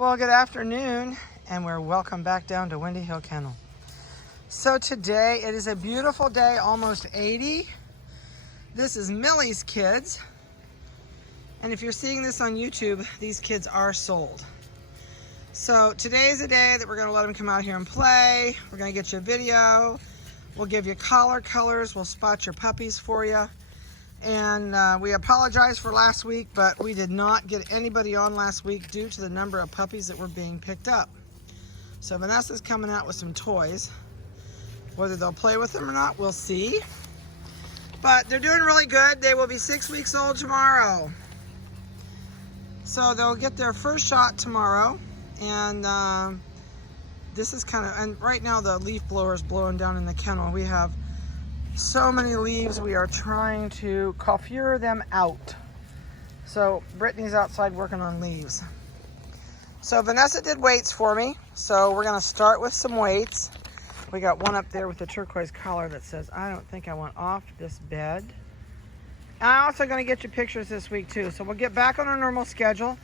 Well, good afternoon, and we're welcome back down to Windy Hill Kennel. So today, it is a beautiful day, almost 80. This is Millie's kids. And if you're seeing this on YouTube, these kids are sold. So today is a day that we're gonna let them come out here and play. We're gonna get you a video. We'll give you collar colors. We'll spot your puppies for you. And we apologize for last week, but we did not get anybody on last week due to the number of puppies that were being picked up. So Vanessa's coming out with some toys. Whether they'll play with them or not, we'll see. But they're doing really good. They will be 6 weeks old tomorrow. So they'll get their first shot tomorrow. And this is and right now the leaf blower is blowing down in the kennel. We have so many leaves, we are trying to coiffure them out. So Brittany's outside working on leaves. So Vanessa did weights for me. So we're gonna start with some weights. We got one up there with the turquoise collar that says, I don't think I want off this bed. And I'm also gonna get you pictures this week too. So we'll get back on our normal schedule.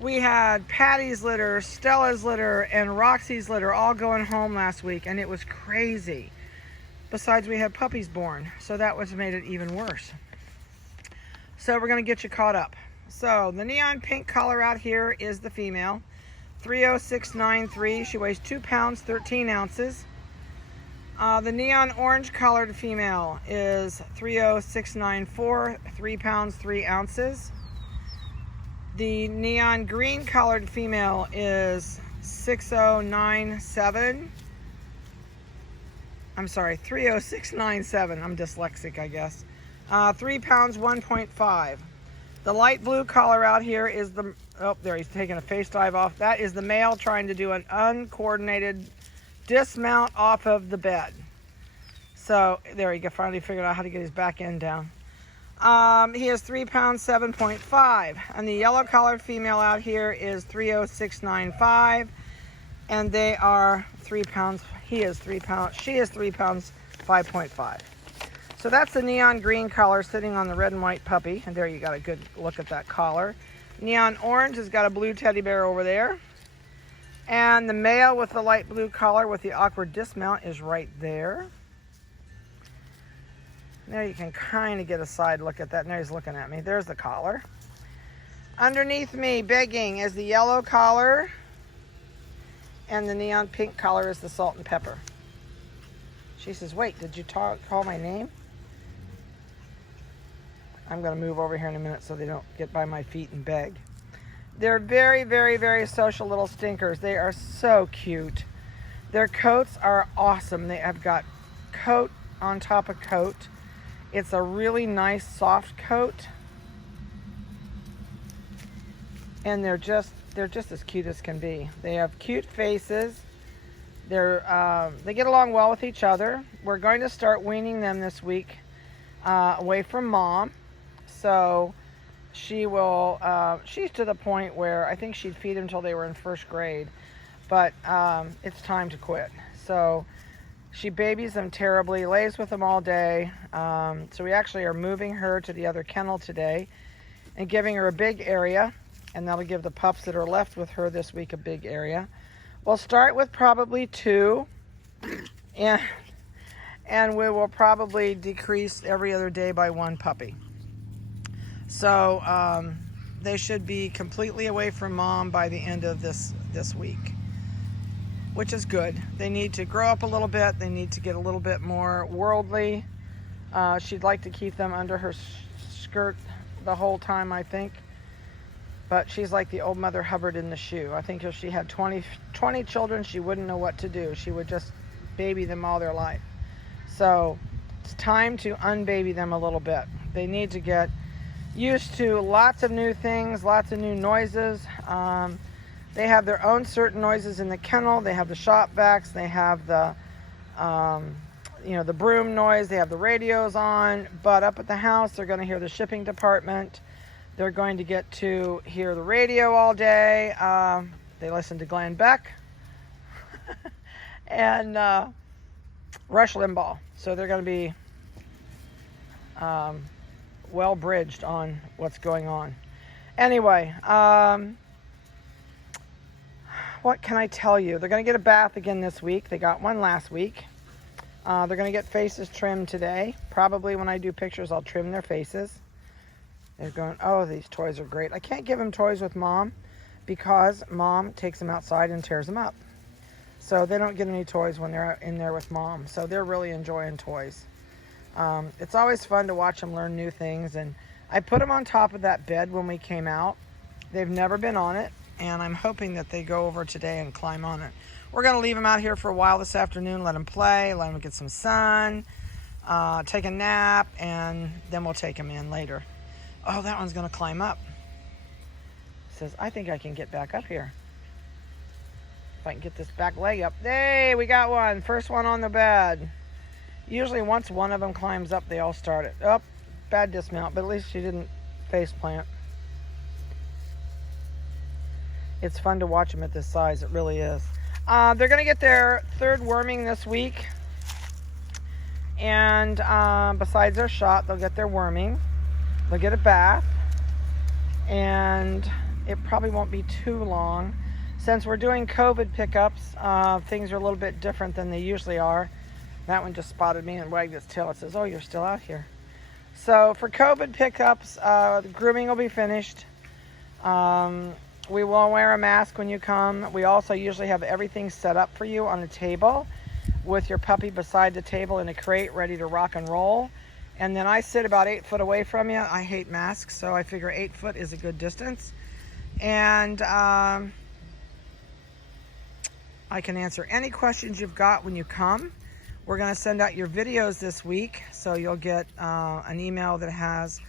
We had Patty's litter, Stella's litter, and Roxy's litter all going home last week, and it was crazy. Besides, we had puppies born, so that was made it even worse. So we're gonna get you caught up. So the neon pink collar out here is the female, 30693. She weighs 2 pounds, 13 ounces. The neon orange collared female is 30694, 3 pounds, 3 ounces. The neon green collared female is 6097. I'm sorry, 30697. I'm dyslexic, I guess. 3 pounds, 1.5. The light blue collar out here is the, oh, there, he's taking a face dive off. That is the male trying to do an uncoordinated dismount off of the bed. So there, he finally figured out how to get his back end down. He is 3 pounds, 7.5. And the yellow collared female out here is 30695. And they are 3 pounds. He is 3 pounds. She is 3 pounds, 5.5. So that's the neon green collar sitting on the red and white puppy. And there you got a good look at that collar. Neon orange has got a blue teddy bear over there. And the male with the light blue collar with the awkward dismount is right there. There you can kind of get a side look at that. Now he's looking at me. There's the collar. Underneath me, begging, is the yellow collar. And the neon pink collar is the salt and pepper. She says, wait, did you call my name? I'm going to move over here in a minute so they don't get by my feet and beg. They're very, very, very social little stinkers. They are so cute. Their coats are awesome. They have got coat on top of coat. It's a really nice soft coat. And they're just as cute as can be. They have cute faces. They get along well with each other. We're going to start weaning them this week away from mom. So she will, she's to the point where I think she'd feed them until they were in first grade. But it's time to quit. So she babies them terribly, lays with them all day. So we actually are moving her to the other kennel today and giving her a big area. And that'll give the pups that are left with her this week a big area. We'll start with probably 2. And we will probably decrease every other day by 1 puppy. So they should be completely away from mom by the end of this week, which is good. They need to grow up a little bit. They need to get a little bit more worldly. She'd like to keep them under her skirt the whole time, I think. But she's like the old Mother Hubbard in the shoe. I think if she had 20 children, she wouldn't know what to do. She would just baby them all their life. So it's time to unbaby them a little bit. They need to get used to lots of new things, lots of new noises. They have their own certain noises in the kennel. They have the shop vacs. They have the, the broom noise. They have the radios on. But up at the house, they're going to hear the shipping department. They're going to get to hear the radio all day. They listen to Glenn Beck and Rush Limbaugh. So they're going to be well bridged on what's going on. Anyway, what can I tell you? They're going to get a bath again this week. They got one last week. They're going to get faces trimmed today. Probably when I do pictures, I'll trim their faces. They're going, oh, these toys are great. I can't give them toys with Mom because Mom takes them outside and tears them up. So they don't get any toys when they're in there with Mom. So they're really enjoying toys. It's always fun to watch them learn new things. And I put them on top of that bed when we came out. They've never been on it. And I'm hoping that they go over today and climb on it. We're going to leave them out here for a while this afternoon, let them play, let them get some sun, take a nap, and then we'll take them in later. Oh, that one's going to climb up. It says, I think I can get back up here. If I can get this back leg up. Hey, we got one. First one on the bed. Usually once one of them climbs up, they all start it. Oh, bad dismount, but at least she didn't face plant. It's fun to watch them at this size. It really is. They're going to get their third worming this week. And besides their shot, they'll get their worming. They'll get a bath. And it probably won't be too long. Since we're doing COVID pickups, things are a little bit different than they usually are. That one just spotted me and wagged its tail. It says, oh, you're still out here. So for COVID pickups, the grooming will be finished. We will wear a mask when you come. We also usually have everything set up for you on a table with your puppy beside the table in a crate ready to rock and roll. And then I sit about 8 foot away from you. I hate masks, so I figure 8 foot is a good distance. And I can answer any questions you've got when you come. We're going to send out your videos this week, so you'll get an email that has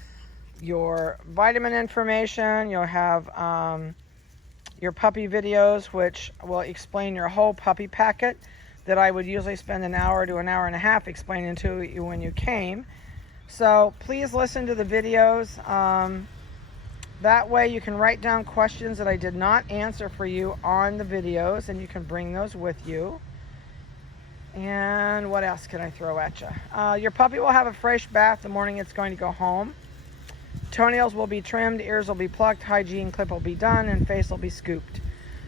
your vitamin information. You'll have your puppy videos, which will explain your whole puppy packet that I would usually spend an hour to an hour and a half explaining to you when you came. So please listen to the videos. That way you can write down questions that I did not answer for you on the videos, and you can bring those with you. And what else can I throw at you? Your puppy will have a fresh bath the morning it's going to go home. Toenails will be trimmed, ears will be plucked, hygiene clip will be done, and face will be scooped.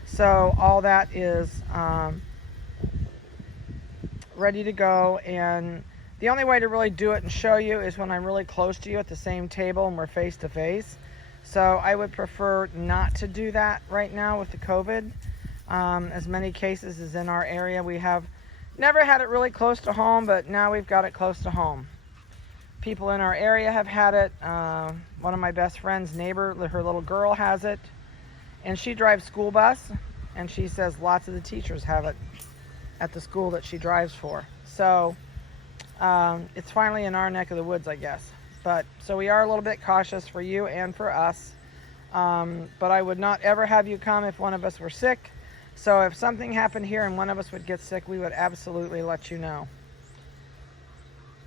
So all that is ready to go. And the only way to really do it and show you is when I'm really close to you at the same table and we're face to face. So I would prefer not to do that right now with the COVID. As many cases as in our area, we have never had it really close to home, but now we've got it close to home. People in our area have had it. One of my best friend's neighbor, her little girl has it. And she drives school bus, and she says lots of the teachers have it at the school that she drives for. So it's finally in our neck of the woods, I guess. But so we are a little bit cautious for you and for us. But I would not ever have you come if one of us were sick. So if something happened here and one of us would get sick, we would absolutely let you know.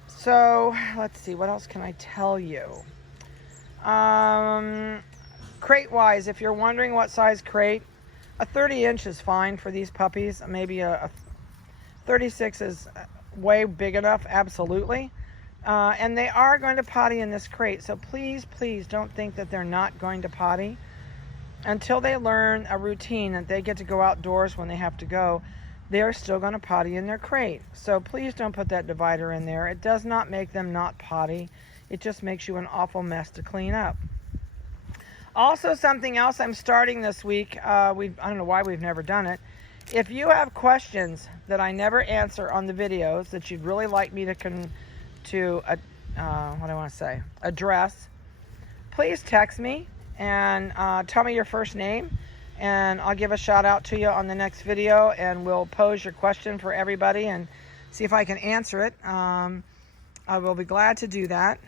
So let's see, what else can I tell you? Crate wise, if you're wondering what size crate, a 30-inch is fine for these puppies. Maybe a 36 is way big enough, absolutely. And they are going to potty in this crate. So please, please don't think that they're not going to potty. Until they learn a routine that they get to go outdoors when they have to go, they are still going to potty in their crate. So please don't put that divider in there. It does not make them not potty. It just makes you an awful mess to clean up. Also, something else I'm starting this week, I don't know why we've never done it. If you have questions that I never answer on the videos that you'd really like me to address, please text me and tell me your first name, and I'll give a shout out to you on the next video, and we'll pose your question for everybody and see if I can answer it. I will be glad to do that.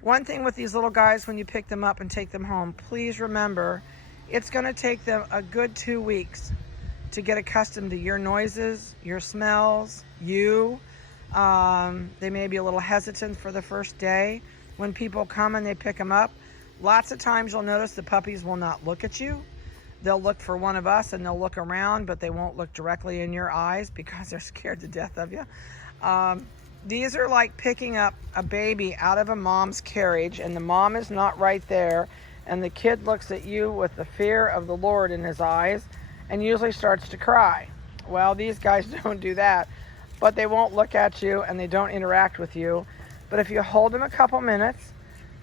One thing with these little guys, when you pick them up and take them home, please remember it's going to take them a good 2 weeks to get accustomed to your noises, your smells, you. They may be a little hesitant for the first day. When people come and they pick them up, lots of times you'll notice the puppies will not look at you. They'll look for one of us and they'll look around, but they won't look directly in your eyes because they're scared to death of you. These are like picking up a baby out of a mom's carriage, and the mom is not right there, and the kid looks at you with the fear of the Lord in his eyes, and usually starts to cry. Well, these guys don't do that, but they won't look at you and they don't interact with you. But if you hold them a couple minutes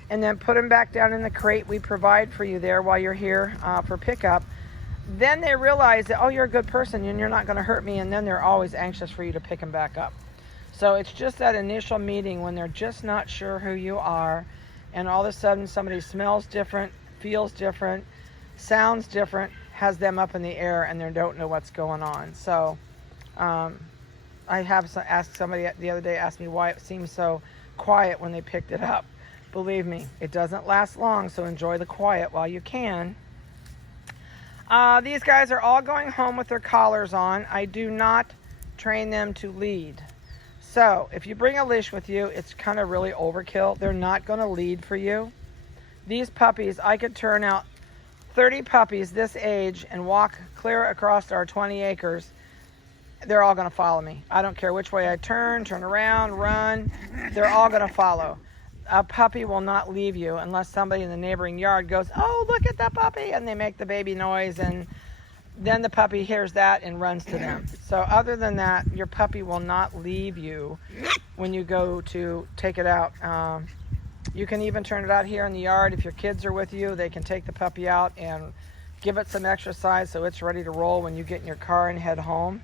and then put them back down in the crate we provide for you there while you're here for pickup, then they realize that, oh, you're a good person and you're not going to hurt me, and then they're always anxious for you to pick them back up. So it's just that initial meeting when they're just not sure who you are, and all of a sudden somebody smells different, feels different, sounds different, has them up in the air, and they don't know what's going on. So I have asked somebody the other day, asked me why it seems so quiet when they picked it up. Believe me, it doesn't last long, so enjoy the quiet while you can. These guys are all going home with their collars on. I do not train them to lead. So if you bring a leash with you, it's kind of really overkill. They're not going to lead for you. These puppies, I could turn out 30 puppies this age and walk clear across our 20 acres. They're all going to follow me. I don't care which way I turn around, run. They're all going to follow. A puppy will not leave you unless somebody in the neighboring yard goes, oh, look at that puppy, and they make the baby noise, and then the puppy hears that and runs to them. So other than that, your puppy will not leave you when you go to take it out. You can even turn it out here in the yard. If your kids are with you, they can take the puppy out and give it some exercise so it's ready to roll when you get in your car and head home.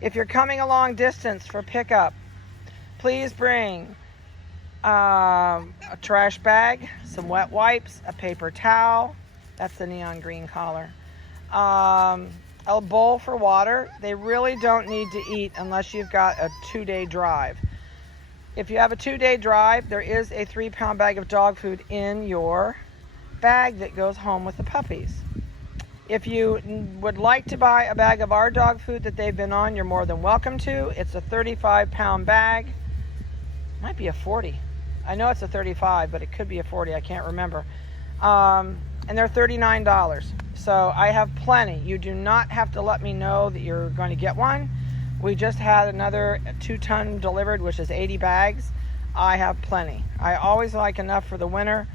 If you're coming a long distance for pickup, please bring a trash bag, some wet wipes, a paper towel. That's the neon green collar. A bowl for water. They really don't need to eat unless you've got a 2-day drive. If you have a 2-day drive, there is a 3-pound bag of dog food in your bag that goes home with the puppies. If you would like to buy a bag of our dog food that they've been on, you're more than welcome to. It's a 35-pound bag. Might be a 40. I know it's a 35, but it could be a 40. I can't remember. And they're $39. So I have plenty. You do not have to let me know that you're going to get one. We just had another 2-ton delivered, which is 80 bags. I have plenty. I always like enough for the winter.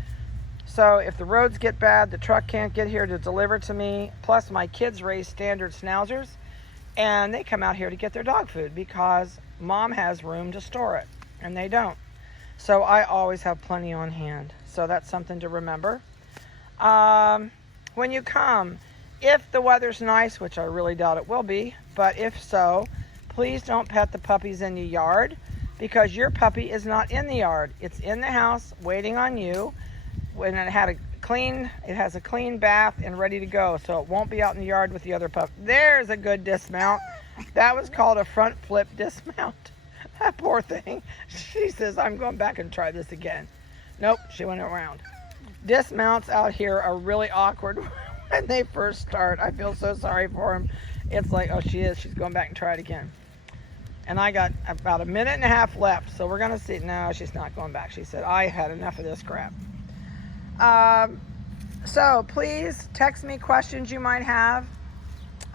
So if the roads get bad, the truck can't get here to deliver to me. Plus my kids raise standard schnauzers, and they come out here to get their dog food because mom has room to store it, and they don't. So I always have plenty on hand. So that's something to remember. When you come, if the weather's nice, which I really doubt it will be, but if so, please don't pet the puppies in the yard, because your puppy is not in the yard. It's in the house waiting on you. When it has a clean bath and ready to go, so it won't be out in the yard with the other pup. There's a good dismount. That was called a front flip dismount. That poor thing. She says, I'm going back and try this again. Nope, she went around. Dismounts out here are really awkward when they first start. I feel so sorry for them. It's like, oh, she's going back and try it again. And I got about a minute and a half left, so we're going to see. No, she's not going back. She said, I had enough of this crap. So please text me questions you might have.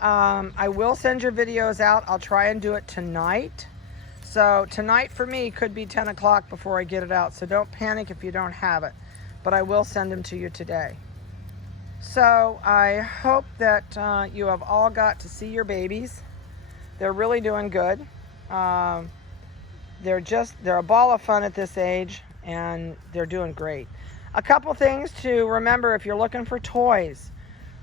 I will send your videos out. I'll try and do it tonight. So tonight for me could be 10 o'clock before I get it out. So don't panic if you don't have it. But I will send them to you today. So I hope that you have all got to see your babies. They're really doing good. They're a ball of fun at this age, and they're doing great. A couple things to remember if you're looking for toys.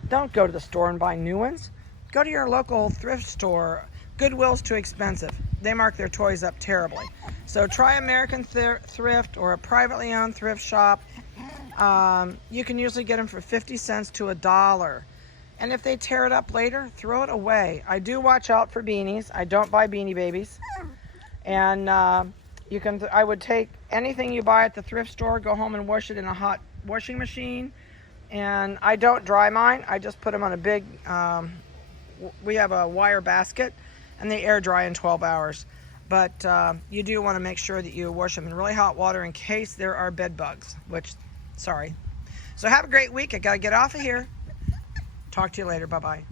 Don't go to the store and buy new ones. Go to your local thrift store. Goodwill's too expensive. They mark their toys up terribly. So try American Thrift or a privately owned thrift shop. You can usually get them for 50 cents to $1. And if they tear it up later, throw it away. I do watch out for beanies. I don't buy Beanie Babies. And I would take anything you buy at the thrift store, go home and wash it in a hot washing machine. And I don't dry mine. I just put them on a big, we have a wire basket, and they air dry in 12 hours. But you do want to make sure that you wash them in really hot water in case there are bed bugs, which, sorry. So have a great week. I got to get off of here. Talk to you later. Bye-bye.